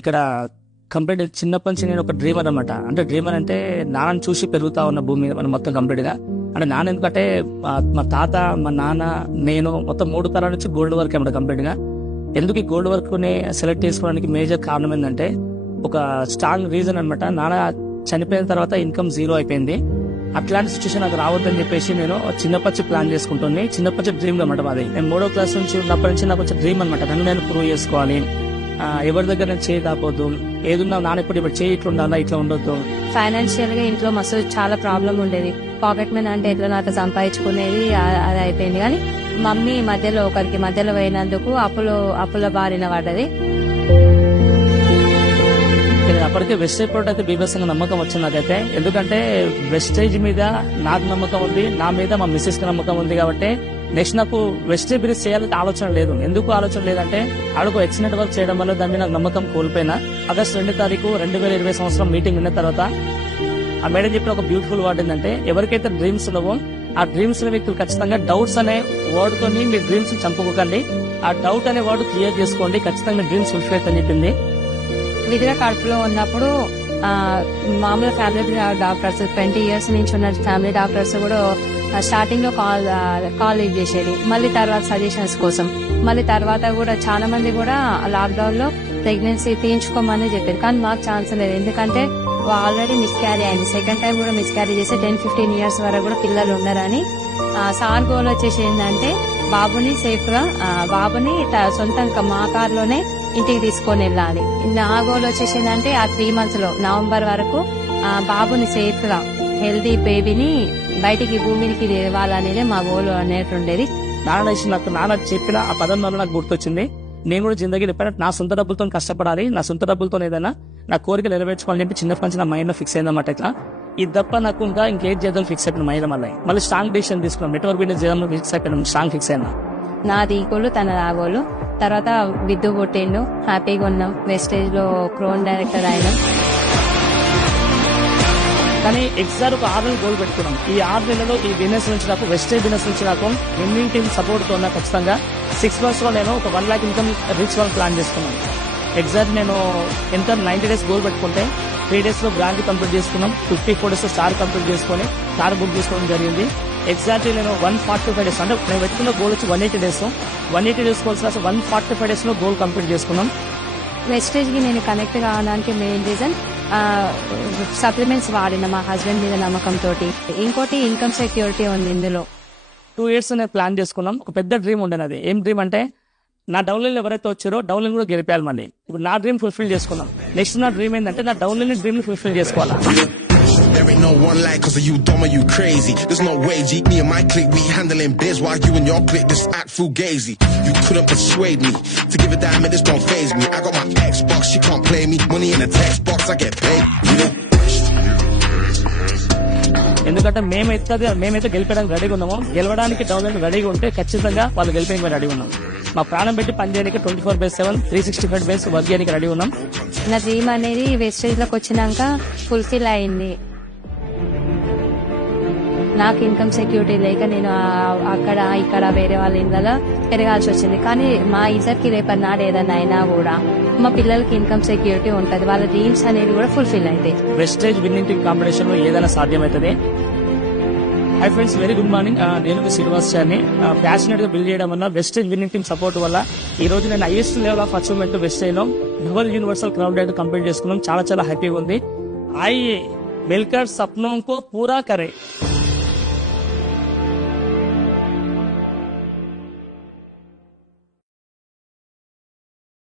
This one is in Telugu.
ఇక్కడ కంప్లీట్ చిన్నప్పటి నుంచి నేను ఒక డ్రీమర్ అనమాట. అంటే డ్రీమర్ అంటే నాన్నని చూసి పెరుగుతా ఉన్న భూమి మీద మనం మొత్తం కంప్లీట్ గా. అంటే నాన్న ఎందుకంటే మా తాత, మా నాన్న, నేను మొత్తం 3 తరాల నుంచి గోల్డ్ వర్క్ అనమాట కంప్లీట్ గా. ఎందుకు ఈ గోల్డ్ వర్క్ ని సెలెక్ట్ చేసుకోవడానికి మేజర్ కారణం ఏంటంటే ఒక స్ట్రాంగ్ రీజన్ అనమాట. నాన్న చనిపోయిన తర్వాత ఇన్కమ్ 0 అయిపోయింది. అట్లాంటి సిచ్యువేషన్ నాకు రావద్దని చెప్పేసి నేను చిన్నప్పటి ప్లాన్ చేసుకుంటుంది. చిన్నప్పటి డ్రీమ్ అనమాట మాది. నేను 3వ క్లాస్ నుంచి ఉన్నప్పటి నుంచి నాకు కొంచెం డ్రీమ్ అనమాట. నన్ను నేను ప్రూవ్ చేసుకోవాలి, ఎవరి దగ్గర నేను చేయి కాపోద్దు, ఏదున్నా నాన్న ఇప్పుడు చేయి ఇట్లా ఉండాలా, ఇట్లా ఉండొద్దు. ఫైనాన్షియల్ గా ఇంట్లో మస్తు చాలా ప్రాబ్లం ఉండేది. పాకెట్ మనీ అంటే ఎట్లా అట్లా సంపాదించుకునేది, అది అయిపోయింది. కానీ మమ్మీ ఒకరికి మధ్యలో పోయినందుకు అప్పుల బారిన పడ్డది. అప్పటికే వెస్టేజ్ ప్రోడక్ట్ అయితే బీభత్సంగా నమ్మకం వచ్చింది నాకైతే. ఎందుకంటే వెస్టేజ్ మీద నాకు నమ్మకం ఉంది, నా మీద మా మిస్సెస్ కి నమ్మకం ఉంది. కాబట్టి నెక్స్ట్ నాకు వెస్టేజ్ బిజినెస్ చేయాలంటే ఆలోచన లేదు. ఎందుకు ఆలోచన లేదంటే ఆడకు ఎక్సలెంట్ వర్క్ చేయడం వల్ల దాని మీద నమ్మకం కోల్పోయినా. ఆగస్టు 2వ తారీఖు 2020 సంవత్సరం మీటింగ్ విన్న తర్వాత ఆ మేడం చెప్పిన ఒక బ్యూటిఫుల్ వర్డ్ ఏంటంటే, ఎవరికైతే డ్రీమ్స్ ఉన్నావో ఆ డ్రీమ్స్ వ్యక్తులు ఖచ్చితంగా డౌట్స్ అనే వర్డ్ తోని మీ డ్రీమ్స్ చంపుకోకండి. ఆ డౌట్ అనే వర్డ్ క్లియర్ చేసుకోండి, ఖచ్చితంగా మీ డ్రీమ్స్ ఫుల్ఫిల్ అవుతాయని చెప్పింది. విధిగా కడుపులో ఉన్నప్పుడు మామూలు ఫ్యామిలీ డాక్టర్స్ 20 years నుంచి ఉన్న ఫ్యామిలీ డాక్టర్స్ కూడా స్టార్టింగ్ లో కాల్ లీవ్ చేసేది. మళ్ళీ తర్వాత సజెషన్స్ కోసం, మళ్ళీ తర్వాత కూడా చాలా మంది కూడా లాక్డౌన్ లో ప్రెగ్నెన్సీ తీయించుకోమని చెప్పారు. కానీ మాకు ఛాన్స్ లేదు, ఎందుకంటే ఆల్రెడీ మిస్క్యారీ అయింది. సెకండ్ టైం కూడా మిస్క్యారీ చేస్తే 10-15 years వరకు కూడా పిల్లలు ఉన్నారని. సార్ గోల్ వచ్చేసి ఏంటంటే బాబుని సేఫ్ గా బాబుని సొంతంగా మా కార్లోనే ఇంటికి తీసుకొని వెళ్ళాలి. నా గోల్ వచ్చేసిందంటే ఆ 3 months లో నవంబర్ వరకు బాబుని సేఫ్ గా హెల్దీ బేబీని బయటికి భూమికి తేవాలనేది మా గోల్ అనేటుండేది. నాన్న చెప్పిన ఆ పదం వల్ల నాకు గుర్తొచ్చింది. నేను కూడా జిందగీలో ఎప్పుడైనా నా సొంత డబ్బులతో కష్టపడాలి, నా సొంత డబ్బులతో ఏదైనా నా కోరికలు నెరవేర్చుకోవాలని చెప్పి చిన్నప్పటి నుంచి నా మైండ్ లో ఫిక్స్ అయిందన్నమాట. ఇట్లా ఇది తప్ప నాకు ఇంకా ఇంకేం చేద్దాం ఫిక్స్ అయిపోయిన మైండ్ మళ్ళీ స్ట్రాంగ్ డిసిషన్ తీసుకున్నాం. నెట్వర్క్ బిజినెస్ చేద్దాం ఫిక్స్ అయిపోయినాం, స్ట్రాంగ్ ఫిక్స్ అయినా. నాది గోలు, తన రాగోలు. తర్వాత విద్దు పుట్టిండు, హ్యాపీగా ఉన్నాం. వెస్టేజ్ లో క్రోన్ డైరెక్టర్ అయినాం. కానీ ఎగ్జాక్ట్ ఒక 6 నెలలు గోల్ పెట్టుకున్నాం. ఈ 6 నెలలో ఈ బిజినెస్ నుంచి నాకు వెస్టేజ్ బిజినెస్ నుంచి నాకు విన్నింగ్ టీమ్ సపోర్ట్ తో ఉన్నా ఖచ్చితంగా 6 months లో నేను ఒక 1 lakh ఇన్కమ్ రీచ్ వాళ్ళని ప్లాన్ చేసుకున్నాను. ఎగ్జాక్ట్ నేను ఎంత 90 days గోల్ పెట్టుకుంటే 3 days లో బ్రాండ్ కంప్లీట్ చేసుకున్నాం. 54 days లో స్టార్ కంప్లీట్ చేసుకుని కార్ బుక్ చేసుకోవడం జరిగింది. ఎగ్జాక్ట్లీ నేను 145 days అంటే నేను పెట్టుకున్న గోల్ వచ్చి 180 days. 180 days కోల్స్ 145 days లో గోల్ కంప్లీట్ చేసుకున్నాం. వెస్టేజ్ కి నేను కనెక్ట్ కావడానికి మెయిన్ రీజన్ సప్లిమెంట్స్ వాడిన మా హస్బెండ్ మీద నమ్మకం తోటి. ఇంకోటి ఇన్కమ్ సెక్యూరిటీ ఉంది ఇందులో. 2 years నేను ప్లాన్ చేసుకున్నాం. ఒక పెద్ద డ్రీమ్ ఉండేది. అది ఏం డ్రీమ్ అంటే నా డౌన్లైన్ ఎవరైతే వచ్చారో డౌన్లైన్ కూడా గెలిపేయాలి. మళ్ళీ ఇప్పుడు నా డ్రీమ్ ఫుల్ఫిల్ చేసుకున్నాం. నెక్స్ట్ నా డ్రీమ్ ఏంటంటే నా డౌన్లైన్ డ్రీమ్ ఫుల్ఫిల్ చేసుకోవాలి. There ain't no one like cause of you dumb or you crazy. There's no way G, me and my clique, we handling biz while you and your clique just act fugazi. You couldn't persuade me to give a damn, it just don't faze me. I got my Xbox, she can't play me. Money in a text box, I get paid. ఎందుకంటే మేమైతే గెలిపడానికి రెడీగా ఉన్నాము. గెలవడానికి డౌన్లైన్ రెడీగా ఉంటే ఖచ్చితంగా వాళ్ళు గెలిపేయడానికి రెడీ ఉన్నాం. మా ప్రాణం పెట్టి పనిచేయడానికి 24/7 365 days వర్క్ చేయడానికి రెడీ ఉన్నాం. నా డ్రీమ్ అనేది వెస్టేజ్ లోకి వచ్చినాక ఫుల్ఫిల్ అయింది. నాకు ఇన్కమ్ సెక్యూరిటీ లేక నేను అక్కడ ఇక్కడ వేరే వాళ్ళ ఇళ్ళలో పెరగాల్సి వచ్చింది. కానీ మా ఇద్దరికి రేపటి నాడు ఏదైనా అయినా కూడా మా పిల్లలకి ఇన్కమ్ సెక్యూరిటీ ఉంటది, వాళ్ళ డ్రీమ్స్ అనేది కూడా ఫుల్ఫిల్ అయితే. వెస్టేజ్ విన్నింగ్ టీమ్ కాంపిటీషన్ లో ఏదైనా సాధ్యమవుతుంది. Hi friends, very good morning. నేను శ్రీనివాస్ చార్ని. ప్యాషనెట్ గా బిల్డ్ చేయడం వల్ల వెస్టేజ్ విన్నింగ్ టీమ్ సపోర్ట్ వల్ల ఈ రోజు నేను హైయెస్ట్ లెవెల్ ఆఫ్ అచీవ్మెంట్ వెస్టేజ్ లో double universal crowd ride complete చేసుకున్నాం. చాలా హ్యాపీగా ఉంది. ఐ మిల్కర్ సప్నోం కో పూరా కరే.